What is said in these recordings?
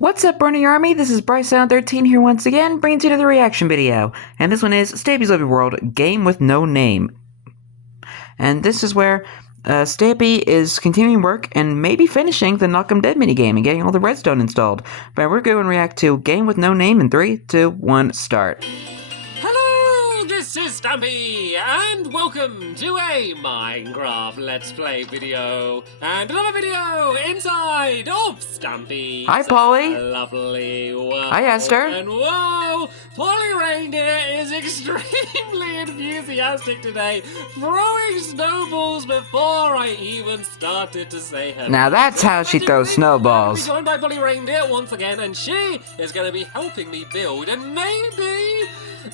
What's up, Burning Army? This is BryceAllen13 here once again, bringing you another reaction video. And this one is Stampy's Living World, Game with No Name. And this is where Stampy is continuing work and maybe finishing the Knock 'em Dead minigame and getting all the redstone installed. But we're going to react to Game with No Name in 3, 2, 1, start. Hello, this is Stampy, and welcome to a Minecraft Let's Play video, and another video inside of Stampy. Hi, Polly. Lovely world. Hi, Esther. And whoa, Polly Reindeer is extremely enthusiastic today, throwing snowballs before I even started to say hello. Now that's how she throws snowballs. I'm joined by Polly Reindeer once again, and she is going to be helping me build, and maybe,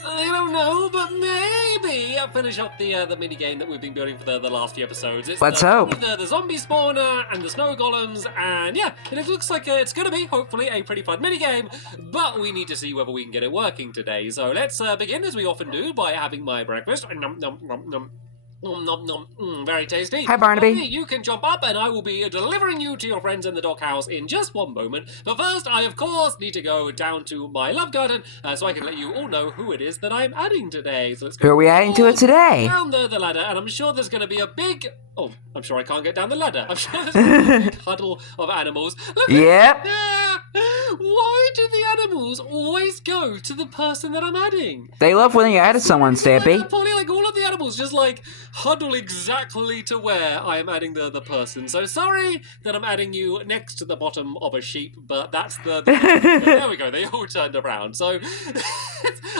I don't know, but maybe I'll finish up the mini game that we've been building for the last few episodes. It's Let's hope. The zombie spawner and the snow golems, and yeah, it looks like it's going to be hopefully a pretty fun mini game. But we need to see whether we can get it working today. So let's begin as we often do by having my breakfast. Nom nom nom nom. Nom nom, very tasty. Hi, Barnaby. You can jump up and I will be delivering you to your friends in the doghouse in just one moment. But first, I of course need to go down to my love garden so I can let you all know who it is that I'm adding today. So let's go. Who are we adding to it today? Down the ladder, and I'm sure there's going to be a big... Oh, I'm sure I can't get down the ladder. I'm sure there's going to be a big huddle of animals. Look Yep. Why do the animals always go to the person that I'm adding? They love when you add someone, Stampy. Probably like all of the animals just like huddle exactly to where I am adding the person. So sorry that I'm adding you next to the bottom of a sheep, but that's there we go. They all turned around. So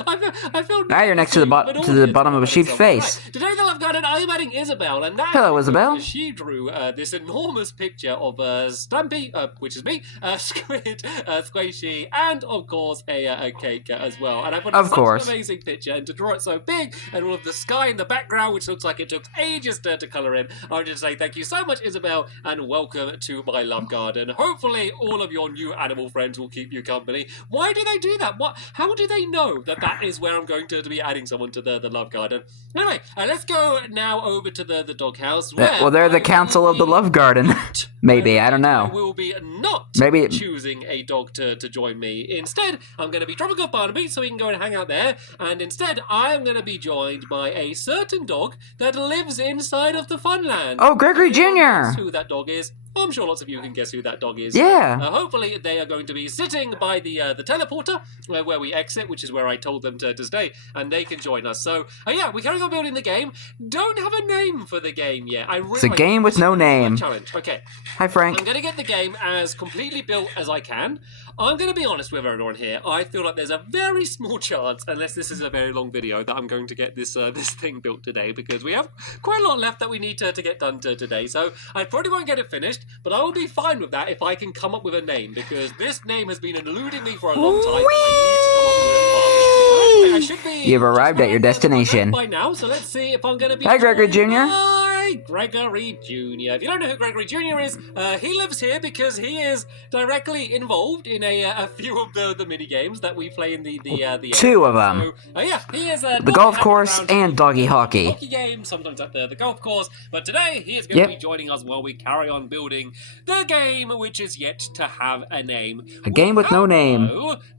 I feel Now you're next to the bottom of a sheep's face. Right. Today, the love garden, I am adding Isabel, and that Hello, Isabel. She drew this enormous picture of Stampy, which is me, Squid, Squishy, and of course a cake as well. And I put such an amazing picture, and to draw it so big, and all of the sky in the background, which looks like it took ages to colour in, I want to say thank you so much, Isabel, and welcome to my love garden. Hopefully, all of your new animal friends will keep you company. Why do they do that? How do they know that that is where I'm going to be adding someone to the love garden? Anyway, let's go now over to the doghouse. Well, they're the council of the love garden. Maybe, I don't know. I will be not choosing a dog to join me. Instead, I'm going to be dropping off Barnaby so he can go and hang out there. And instead, I'm going to be joined by a certain dog that lives inside of the Funland. Oh, Gregory Jr. Who that dog is? I'm sure lots of you can guess who that dog is. Yeah. Hopefully, they are going to be sitting by the teleporter where we exit, which is where I told them to stay, and they can join us. So, yeah, we're carrying on building the game. Don't have a name for the game yet. It's a game with no name. Challenge. Okay. Hi, Frank. I'm going to get the game as completely built as I can. I'm going to be honest with everyone here. I feel like there's a very small chance, unless this is a very long video, that I'm going to get this this thing built today, because we have quite a lot left that we need to get done today. So I probably won't get it finished, but I will be fine with that if I can come up with a name, because this name has been eluding me for a long time. I should be. You've arrived at your destination by now, so let's see if I'm going to be. Hi, Gregory Jr. Hi, Gregory Jr. If you don't know who Gregory Jr. is, he lives here because he is directly involved in a few of the mini games that we play in the two of them. So, yeah, he is the golf course and doggy hockey. Hockey game, sometimes at the golf course, but today he is going to be joining us while we carry on building the game, which is yet to have a name. A game with no name.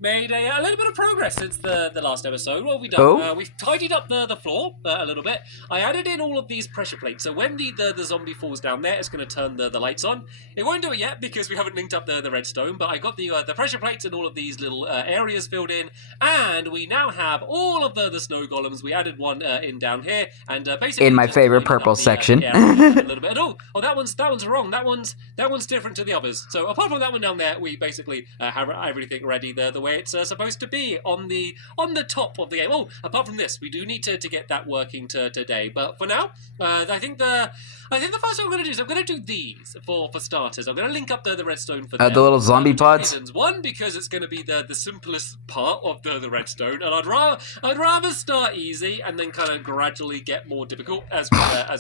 Made a little bit of progress since the last episode. What have we done? We've tidied up the floor a little bit. I added in all of these pressure plates, so when the zombie falls down there, it's going to turn the lights on. It won't do it yet because we haven't linked up the redstone, but I got the pressure plates and all of these little areas filled in, and we now have all of the snow golems. We added one in down here, and basically in my favorite purple section. A little bit. Oh, that one's wrong. That one's different to the others. So apart from that one down there, we basically have everything ready the way it's supposed to be on the top of the game. Oh, apart from this, we do need to get that working today. But for now, I think the first thing I'm going to do is I'm going to do these for starters. I'm going to link up the redstone for the little zombie pods. One, because it's going to be the simplest part of the redstone, and I'd rather start easy and then kind of gradually get more difficult as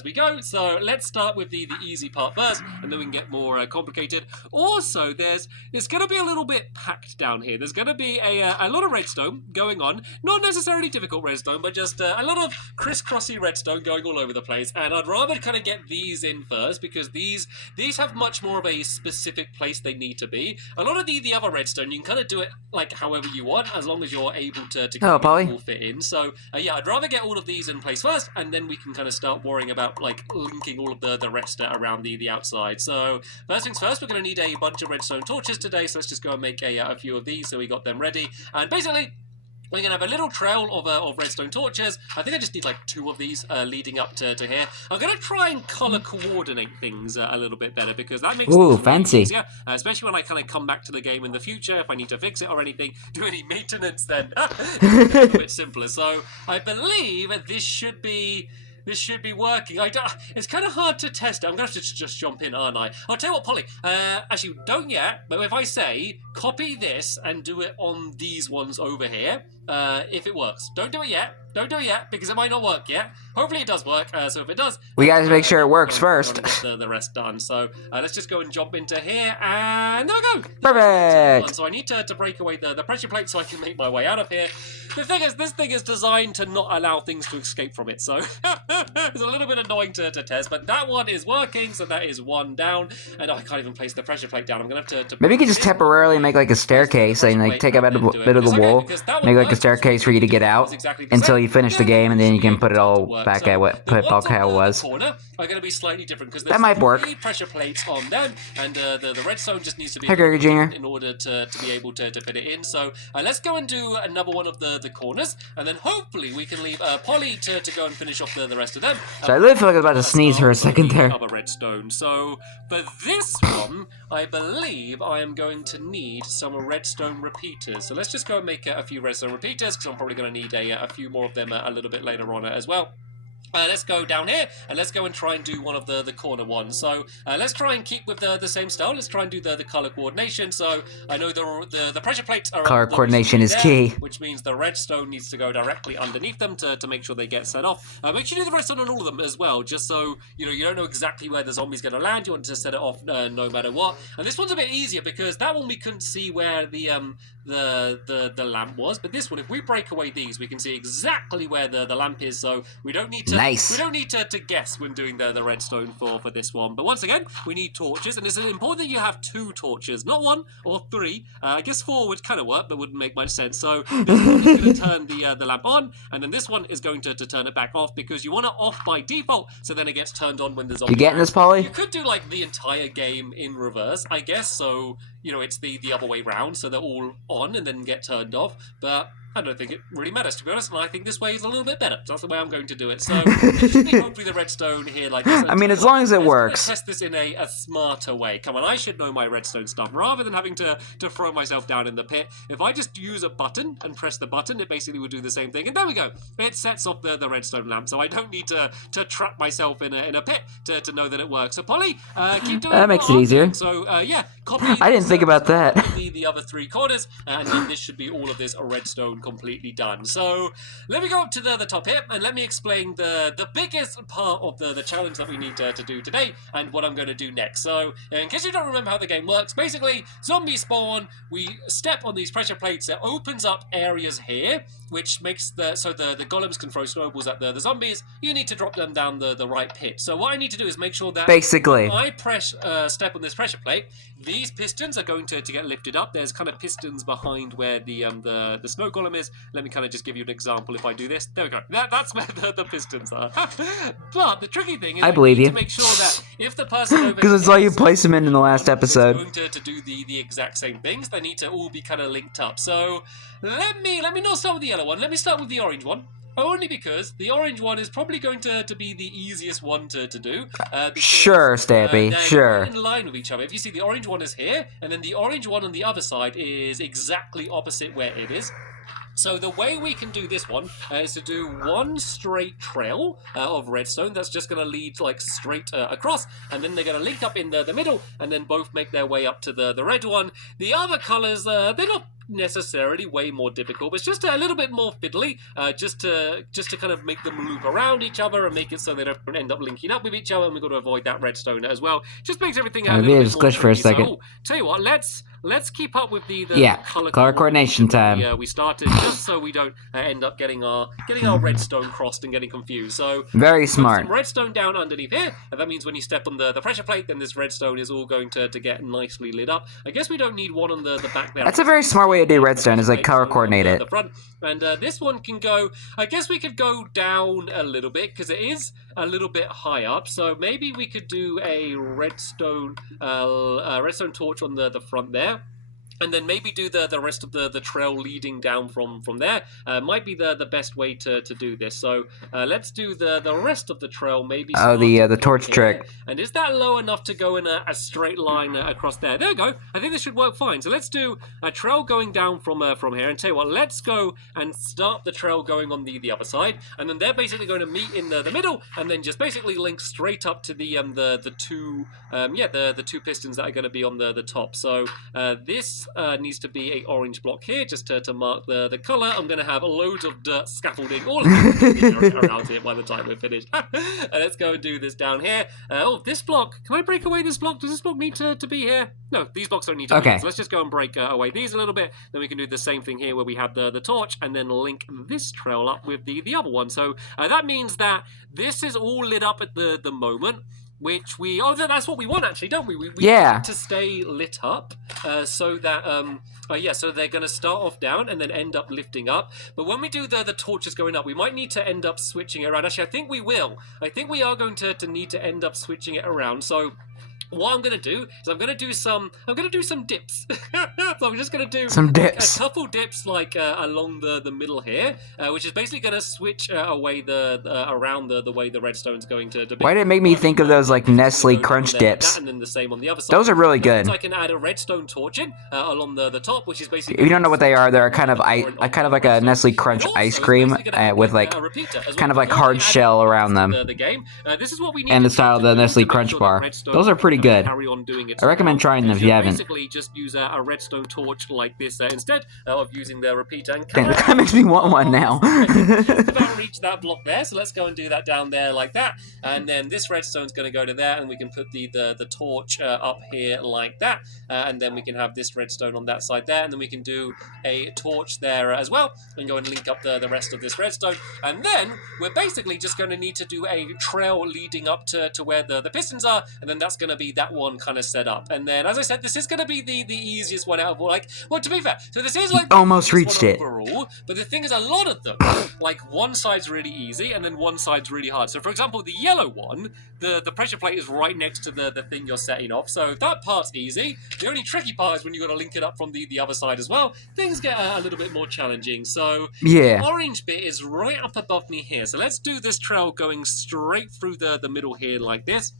we go. So let's start with the easy part first, and then we can get more complicated. Also, it's going to be a little bit packed down here. There's going to be a lot of redstone going on, not necessarily difficult redstone, but just a lot of crisscrossy redstone going all over the place. And I'd rather would kind of get these in first, because these have much more of a specific place they need to be. A lot of the other redstone, you can kind of do it like however you want, as long as you're able to get it all fit in. So yeah, I'd rather get all of these in place first, and then we can kind of start worrying about like linking all of the rest around the outside. So first things first, we're going to need a bunch of redstone torches today, so let's just go and make a few of these so we got them ready. And basically, we're going to have a little trail of redstone torches. I think I just need like 2 of these leading up to here. I'm going to try and color coordinate things a little bit better, because that makes things fancy. Easier, especially when I kind of come back to the game in the future. If I need to fix it or anything, do any maintenance, then it's a little bit simpler. So I believe this should be working. It's kind of hard to test. I'm going to have to just jump in, aren't I? I'll tell you what, Polly. Actually, don't yet. But if I say, copy this and do it on these ones over here, if it works. Don't do it yet. Don't do it yet, because it might not work yet. Hopefully it does work. So if it does, we gotta make sure it works first. Get the rest done. So let's just go and jump into here, and there we go. Perfect. So I need to break away the pressure plate so I can make my way out of here. The thing is, this thing is designed to not allow things to escape from it. So it's a little bit annoying to test, but that one is working. So that is 1 down, and I can't even place the pressure plate down. I'm gonna have to maybe you could just temporarily make like a staircase and like take up a bit of the wall, make like a staircase for you to get out until you finish the game, and then you can put it all back at how it was. Are going to be slightly different, because that might work. 3 pressure plates on them, and the redstone just needs to be in order to be able to fit it in. So let's go and do another one of the corners, and then hopefully we can leave Polly to go and finish off the rest of them. So I really feel like I was about to sneeze for a second there. Other redstone. So for this one, I believe I am going to need some redstone repeaters. So let's just go and make a few redstone repeaters, because I'm probably going to need a few more of them a little bit later on as well. Let's go down here, and let's go and try and do one of the corner ones. So let's try and keep with the same style. Let's try and do the color coordination. So I know the pressure plates are... Color coordination is key. Which means the redstone needs to go directly underneath them to make sure they get set off. Make sure you do the redstone on all of them as well, just so you don't know exactly where the zombie's going to land. You want to set it off no matter what. And this one's a bit easier, because that one we couldn't see where the lamp was, but this one, if we break away these, we can see exactly where the lamp is, so we don't need to to guess when doing the redstone for this one. But once again, we need torches, and it's important that you have 2 torches, not 1 or 3. I guess 4 would kind of work, but wouldn't make much sense. So this one is going to turn the lamp on, and then this one is going to turn it back off, because you want it off by default, so then it gets turned on when the zombie... You getting this, Polly? You could do like the entire game in reverse, I guess, so it's the other way round, so they're all on and then get turned off, but I don't think it really matters, to be honest, and I think this way is a little bit better. So that's the way I'm going to do it. So it should be hopefully the redstone here like this. I mean, as long as it works. Test this in a smarter way. Come on, I should know my redstone stuff. Rather than having to throw myself down in the pit, if I just use a button and press the button, it basically will do the same thing. And there we go. It sets off the redstone lamp, so I don't need to trap myself in a pit to know that it works. So Polly, keep doing that makes it easier. So yeah, copy. I didn't think about that. The other 3 corners, and then this should be all of this redstone completely done. So let me go up to the top here, and let me explain the biggest part of the challenge that we need to do today, and what I'm going to do next. So in case you don't remember how the game works, basically zombies spawn, we step on these pressure plates, it opens up areas here, which makes the golems can throw snowballs at the zombies. You need to drop them down the right pit. So what I need to do is make sure that basically when I press step on this pressure plate, these pistons are going to get lifted up. There's kind of pistons behind where the snow golem is. Let me kind of just give you an example. If I do this, there we go. That's where the pistons are. But the tricky thing is I believe you to make sure that if the person over because it's like you place them in the last episode going to do the exact same things, they need to all be kind of linked up. So let me not start with the yellow one. Let me start with the orange one. Only because the orange one is probably going to be the easiest one to do. Because, sure, Stampy, sure. They're in line with each other. If you see, the orange one is here, and then the orange one on the other side is exactly opposite where it is. So the way we can do this one is to do one straight trail of redstone that's just going to lead like straight across, and then they're going to link up in the middle, and then both make their way up to the red one. The other colours, they're not necessarily way more difficult, but it's just a little bit more fiddly, just to kind of make them loop around each other and make it so they don't end up linking up with each other, and we've got to avoid that redstone as well. Just makes everything a little bit more tricky. For a second. So, tell you what, let's let's keep up with the color coordination time. We started, just so we don't end up getting our redstone crossed and getting confused. So very smart. Put some redstone down underneath here, and that means when you step on the pressure plate, then this redstone is all going to get nicely lit up. I guess we don't need one on the back there. That's a very smart way to do redstone, is like color coordinate it. The front. And this one can go, I guess we could go down a little bit, because it is a little bit high up, so maybe we could do a redstone torch on the front there. And then maybe do the rest of the trail leading down from there. Might be the best way to do this. So let's do the rest of the trail. Maybe. Oh, the torch trick. And is that low enough to go in a straight line across there? There we go. I think this should work fine. So let's do a trail going down from here. And tell you what, let's go and start the trail going on the other side. And then they're basically going to meet in the middle, and then just basically link straight up to the two pistons that are going to be on the top. So this needs to be a orange block here, just to mark the colour. I'm going to have loads of dirt scaffolding all around here by the time we're finished. Let's go and do this down here. Oh, this block. Can I break away this block? Does this block need to be here? No, these blocks don't need to be here. So let's just go and break away these a little bit. Then we can do the same thing here where we have the torch, and then link this trail up with the other one. So that means that this is all lit up at the moment. Which that's what we want, actually, don't we? We want it to stay lit up, so that so they're going to start off down and then end up lifting up. But when we do the torches going up, we might need to end up switching it around. Actually, I think we will. I think we are going to need to end up switching it around. So what I'm going to do is I'm going to do some dips. So I'm just going to do some dips. A couple dips along the middle here, which is basically going to switch away around the way the redstone's going to be. Why did it make me think of those like Nestle Crunch dips? And then the same on the other side. Those are really good. I can add a redstone torch in along the top, which is basically. If you don't know what they are, they're kind of like a Nestle Crunch ice cream with like kind of like hard shell around them. This is what we need. And the style of the Nestle Crunch bar. Those are pretty good. I recommend trying them if you haven't. Basically, just use a redstone torch like this instead of using the repeater. And that makes me want one now. About reach that block there, so let's go and do that down there like that. And then this redstone's going to go to there, and we can put the torch up here like that. And then we can have this redstone on that side there, and then we can do a torch there as well, and go and link up the rest of this redstone. And then we're basically just going to need to do a trail leading up to where the pistons are, and then that's going to be that one kind of set up. And then, as I said, this is going to be the easiest one out of all. Well, to be fair, so this is like almost reached it overall, but the thing is, a lot of them, like one side's really easy and then one side's really hard. So for example, the yellow one, the pressure plate is right next to the thing you're setting off, so that part's easy. The only tricky part is when you've got to link it up from the other side as well. Things get a little bit more challenging. So the orange bit is right up above me here, so let's do this trail going straight through the middle here like this.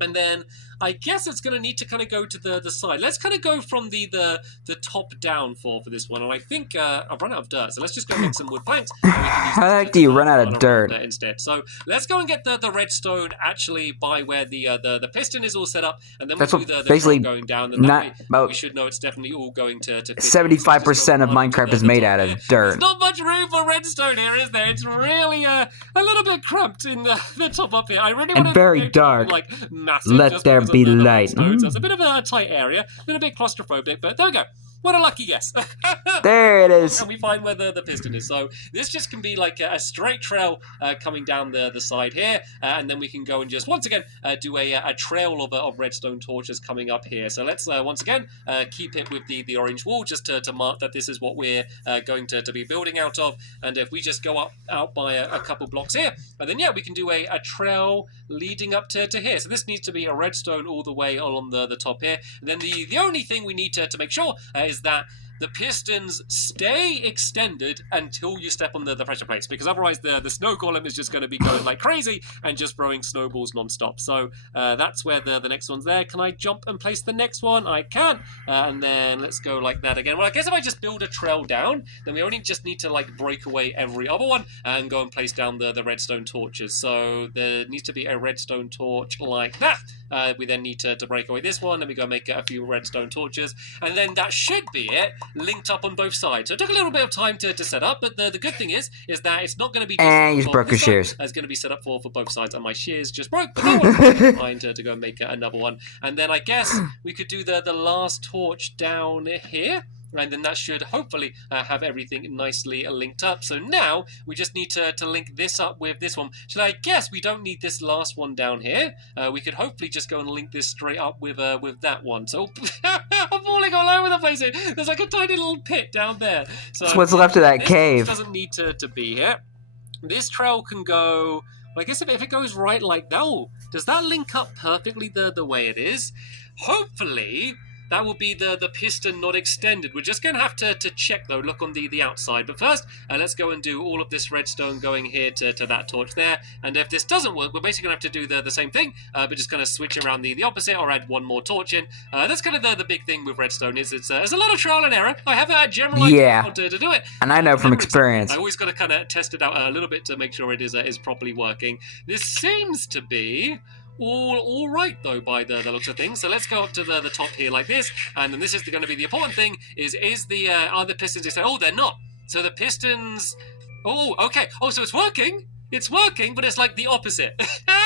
And then I guess it's going to need to kind of go to the side. Let's kind of go from the top down for this one. And I think I've run out of dirt, so let's just go make some wood planks. How do you run out of dirt? Instead. So let's go and get the redstone actually by where the piston is all set up, and then we'll do the basically going down. And that way, we should know it's definitely all going to fit. 75% of Minecraft is made out of dirt. There's not much room for redstone here, is there? It's really a little bit cramped in the top up here. I really want to very dark. Like massive. Let there be light. So it's a bit of a tight area, a little bit claustrophobic, but there we go. What a lucky guess. There it is. And we find where the piston is. So this just can be like a straight trail coming down the side here. And then we can go and just, once again, do a trail of redstone torches coming up here. So let's, once again, keep it with the orange wall just to mark that this is what we're going to be building out of. And if we just go out by a couple blocks here, and then, yeah, we can do a trail leading up to here. So this needs to be a redstone all the way along the top here. And then the only thing we need to make sure is that the pistons stay extended until you step on the pressure plates, because otherwise the snow golem is just going to be going like crazy and just throwing snowballs non-stop. So that's where the next one's there. Can I jump and place the next one? I can. And then let's go like that again. Well, I guess if I just build a trail down, then we only just need to like break away every other one and go and place down the redstone torches. So there needs to be a redstone torch like that. We then need to break away this one, and we go make a few redstone torches, and then that should be it. linked up on both sides. So it took a little bit of time to set up, but the good thing is that it's not going to be. And you just broke your shears. It's going to be set up for both sides, and my shears just broke. But no one's trying to go and make another one. And then I guess we could do the last torch down here. And then that should hopefully have everything nicely linked up. So now we just need to link this up with this one. So I guess we don't need this last one down here. We could hopefully just go and link this straight up with that one. So I'm falling all over the place here. There's like a tiny little pit down there. So that's what's left of that cave. This doesn't need to be here. This trail can go... I guess if it goes right like that... Oh, does that link up perfectly the way it is? Hopefully... that will be the piston not extended. We're just going to have to check, though, look on the outside. But first, let's go and do all of this redstone going here to that torch there. And if this doesn't work, we're basically going to have to do the same thing, but just kind of switch around the opposite or add one more torch in. That's kind of the big thing with redstone is it's a lot of trial and error. I haven't had general idea how to do it. And I know from experience. I always got to kind of test it out a little bit to make sure it is properly working. This seems to be... all right, though, by the looks of things. So let's go up to the top here like this, and then this is going to be the important thing, are the pistons... Oh, they're not. So the pistons... Oh, okay. Oh, so it's working. It's working, but it's like the opposite.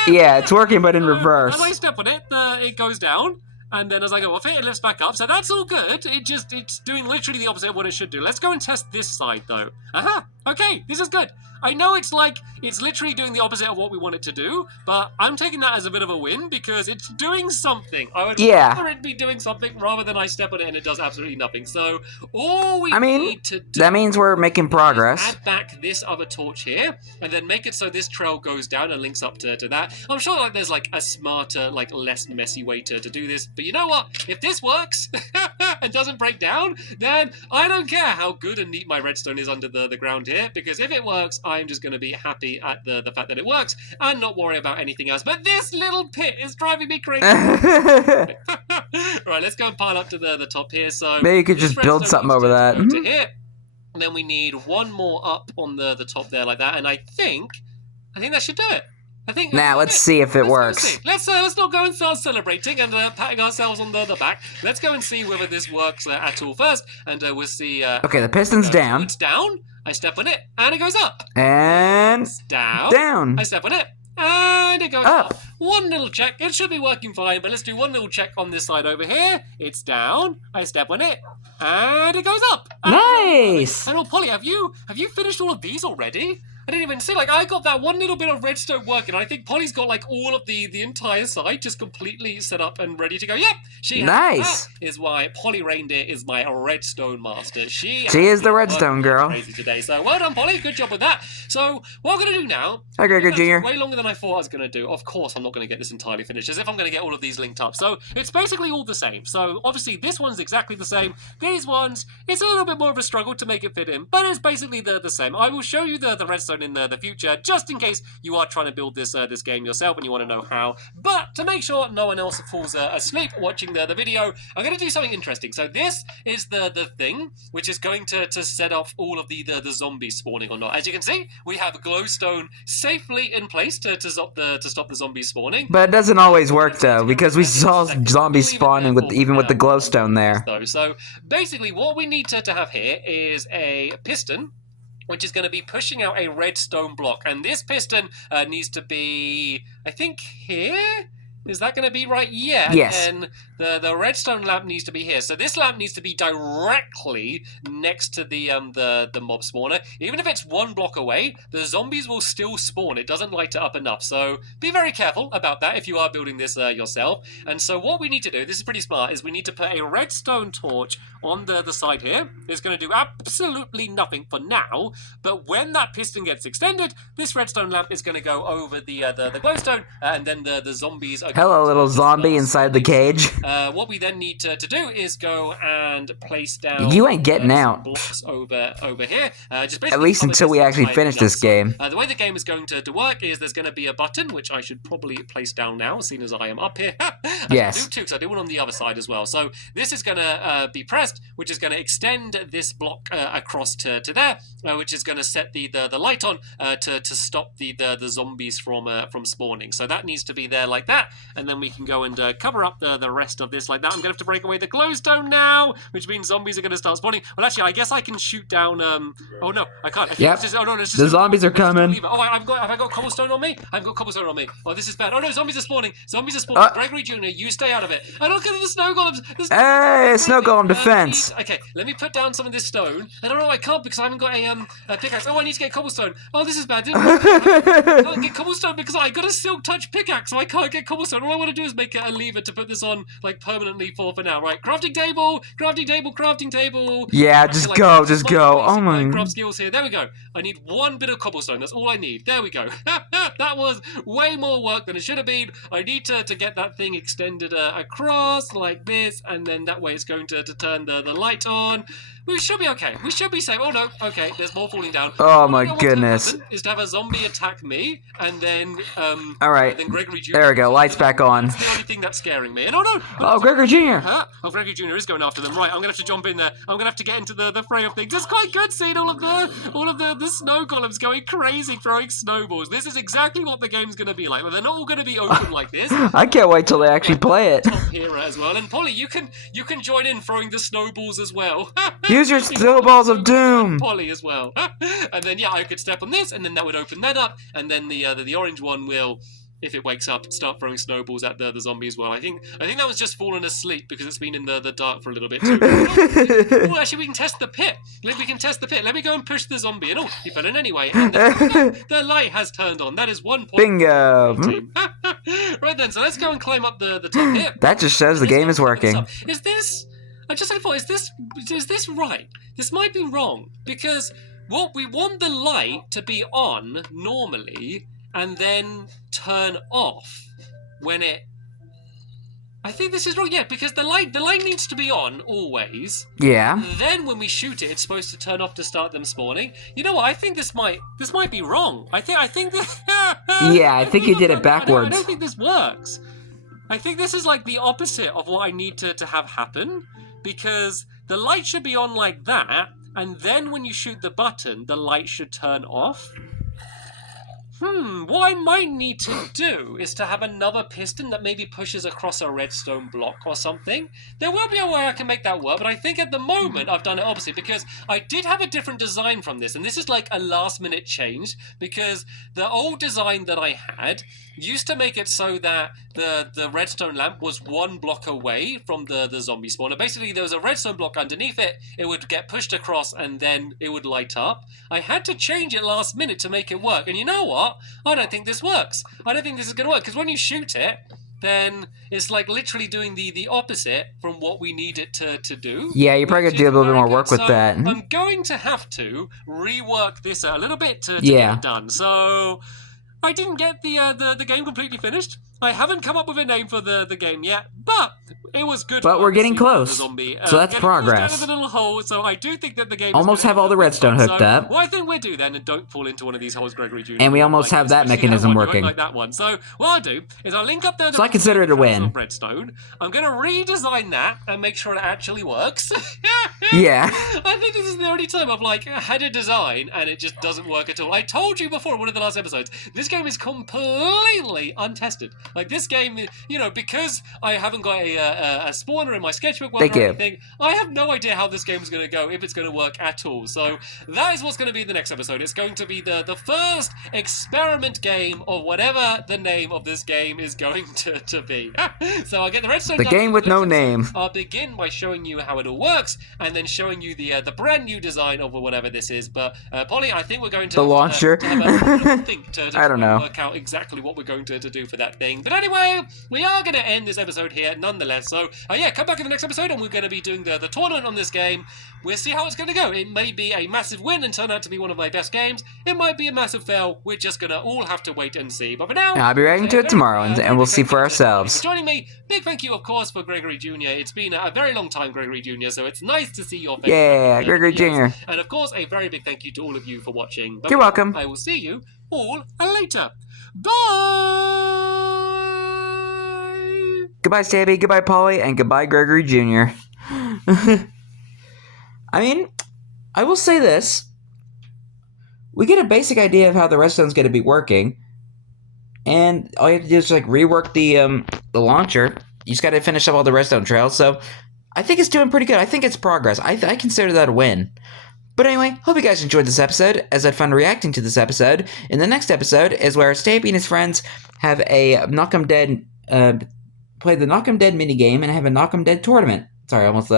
Yeah, it's working, but in reverse. As I step on it, it goes down. And then as I go off it lifts back up. So that's all good. It's doing literally the opposite of what it should do. Let's go and test this side, though. Aha! Okay, this is good. I know it's literally doing the opposite of what we want it to do, but I'm taking that as a bit of a win because it's doing something. I would rather it be doing something rather than I step on it and it does absolutely nothing. So all we need to do... that means we're making progress. Add back this other torch here, and then make it so this trail goes down and links up to that. I'm sure there's a smarter, less messy way to do this. But you know what? If this works and doesn't break down, then I don't care how good and neat my redstone is under the ground here, because if it works, I'm just going to be happy at the fact that it works and not worry about anything else. But this little pit is driving me crazy. Right, let's go and pile up to the top here. So maybe you could just build something over that. To here. And then we need one more up on the top there like that. And I think that should do it. Now let's see if it works. Let's not go and start celebrating and patting ourselves on the back. Let's go and see whether this works at all first, and we'll see. Okay, the piston's down. It's down. I step on it, and it goes up. And it's down. Down. I step on it, and it goes up. One little check. It should be working fine, but let's do one little check on this side over here. It's down. I step on it, and it goes up. Nice. And Polly, have you finished all of these already? I didn't even see, I got that one little bit of redstone working. I think Polly's got, all of the entire side just completely set up and ready to go. Yep, she has. Nice. That is why Polly Reindeer is my redstone master. She is the redstone girl. Crazy today. So well done, Polly. Good job with that. So what I'm going to do now... Hi, Gregor Jr. Way longer than I thought I was going to do. Of course, I'm not going to get this entirely finished, as if I'm going to get all of these linked up. So it's basically all the same. So obviously this one's exactly the same. These ones, it's a little bit more of a struggle to make it fit in, but it's basically the same. I will show you the redstone in the future, just in case you are trying to build this game yourself and you want to know how. But to make sure no one else falls asleep watching the video, I'm going to do something interesting. So this is the thing which is going to set off all of the zombies spawning or not. As you can see, we have glowstone safely in place to stop the zombies spawning. But it doesn't always work though, because we saw zombies spawning with the glowstone there. So basically what we need to have here is a piston, which is going to be pushing out a redstone block. And this piston needs to be, I think, here? Is that going to be right? Yeah. Yes. And then the redstone lamp needs to be here. So this lamp needs to be directly next to the mob spawner. Even if it's one block away, the zombies will still spawn. It doesn't light it up enough. So be very careful about that if you are building this yourself. And so what we need to do, this is pretty smart, is we need to put a redstone torch on the side here. It's going to do absolutely nothing for now. But when that piston gets extended, this redstone lamp is going to go over the glowstone, and then the zombies are... Hello, little zombie inside the cage. What we then need to do is go and place down... You ain't getting out. ...blocks over here. At least until we actually finish this game. The way the game is going to work is there's going to be a button, which I should probably place down now, seeing as I am up here. Yes. I do too, because I do one on the other side as well. So this is going to be pressed, which is going to extend this block across to there, which is going to set the light on to stop the zombies from spawning. So that needs to be there like that. and then we can go and cover up the rest of this like that. I'm gonna have to break away the glowstone now, which means zombies are gonna start spawning. Well, actually, I guess I can shoot down. Oh no, I can't. Yep. Oh no, it's just the zombies are coming. Oh, have I got cobblestone on me? I've got cobblestone on me. Oh, this is bad. Oh no, zombies are spawning. Zombies are spawning. Gregory Jr., you stay out of it. I don't get the snow golems. Hey, snow golem defense. Okay, let me put down some of this stone. I don't know, I can't because I haven't got a pickaxe. Oh, I need to get cobblestone. Oh, this is bad. I can't get cobblestone because I got a silk touch pickaxe, so I can't get cobblestone. All I want to do is make a lever to put this on like permanently for now. Right, crafting table, crafting table, crafting table. Yeah, just go. Oh my. Craft skills here. There we go. I need one bit of cobblestone. That's all I need. There we go. That was way more work than it should have been. I need to get that thing extended across like this, and then that way it's going to turn the light on. We should be okay. We should be safe. Oh no, okay, there's more falling down. Oh my goodness. Is to have a zombie attack me, and then alright, then Gregory Jr. There we go, lights back on. That's the only thing that's scaring me. And oh no! Oh, Gregory Jr. Oh, Gregory Jr. is going after them. Right, I'm gonna have to jump in there. I'm gonna have to get into the fray of things. It's quite good seeing all of the snow golems going crazy, throwing snowballs. This is exactly what the game's gonna be like. Well, they're not all gonna be open like this. I can't wait till they actually play it. Top here as well. And Polly, you can join in throwing the snowballs as well. Use your snowballs of doom. Polly as well. And then yeah, I could step on this, and then that would open that up, and then the orange one will, if it wakes up, start throwing snowballs at the zombie as well. I think that was just fallen asleep because it's been in the dark for a little bit too. Oh, actually, we can test the pit. We can test the pit. Let me go and push the zombie. And oh, he fell in anyway. And the light has turned on. That is 1 point. Bingo. Right then, so let's go and climb up the top here. That just shows the game is working. Is this? I just had a thought. Is this right? This might be wrong because we want the light to be on normally and then turn off when it. I think this is wrong. Yeah, because the light needs to be on always. Yeah. Then when we shoot it, it's supposed to turn off to start them spawning. You know what? I think this might be wrong. I think that. Yeah, I think you did it backwards. I don't think this works. I think this is like the opposite of what I need to have happen, because the light should be on like that, and then when you shoot the button, the light should turn off. What I might need to do is to have another piston that maybe pushes across a redstone block or something. There will be a way I can make that work, but I think at the moment I've done it opposite, because I did have a different design from this, and this is like a last minute change, because the old design that I had used to make it so that the redstone lamp was 1 block away from the zombie spawner. Basically, there was a redstone block underneath it, it would get pushed across, and then it would light up. I had to change it last minute to make it work, and you know what? I don't think this works. I don't think this is going to work, because when you shoot it, then it's like literally doing the opposite from what we need it to do. Yeah, you're probably going to do a little bit more work with that. I'm going to have to rework this a little bit to get it done. So I didn't get the game completely finished. I haven't come up with a name for the game yet, but it was good. But we're getting close, so that's progress. Down in the little hole, so I do think that the game almost have all the redstone hooked up. What I think we do then, and don't fall into one of these holes, Gregory Jr. And we almost have that mechanism working. Like that one. So what I'll do is I'll link up there. So I consider it a win. Redstone. I'm going to redesign that and make sure it actually works. Yeah. I think this is the only time I've had a design and it just doesn't work at all. I told you before in one of the last episodes, this game is completely untested. Like this game, because I haven't got a spawner in my sketchbook or anything, I have no idea how this game is going to go, if it's going to work at all. So that is what's going to be the next episode. It's going to be the first experiment game of whatever the name of this game is going to be. So I'll get the redstone. The game with no name. I'll begin by showing you how it all works, and then showing you the brand new design of whatever this is. But Polly, I think we're going to the launcher. To have a think to I don't know. Work out exactly what we're going to do for that thing. But anyway, we are going to end this episode here nonetheless. So come back in the next episode, and we're going to be doing the tournament on this game. We'll see how it's going to go. It may be a massive win and turn out to be one of my best games. It might be a massive fail. We're just going to all have to wait and see. But for now, I'll be reacting to it tomorrow, and we'll see for ourselves. For joining me, big thank you, of course, for Gregory Jr. It's been a very long time, Gregory Jr., so it's nice to see your face. Yeah, Gregory Jr. And of course, a very big thank you to all of you for watching. You're welcome. I will see you all later. Bye! Goodbye, Stampy, goodbye, Polly, and goodbye, Gregory Jr. I mean, I will say this. We get a basic idea of how the redstone's going to be working. and all you have to do is like rework the launcher. You just got to finish up all the redstone trails. So I think it's doing pretty good. I think it's progress. I consider that a win. But anyway, hope you guys enjoyed this episode, as I had fun reacting to this episode. In the next episode is where Stampy and his friends have a Knock 'em Dead, play the Knock 'em Dead minigame and have a Knock 'em Dead tournament. Sorry, I almost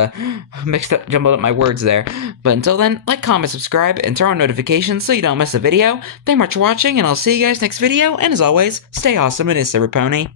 jumbled up my words there. But until then, like, comment, subscribe, and turn on notifications so you don't miss a video. Thank you much for watching, and I'll see you guys next video, and as always, stay awesome and it's Silver Pony.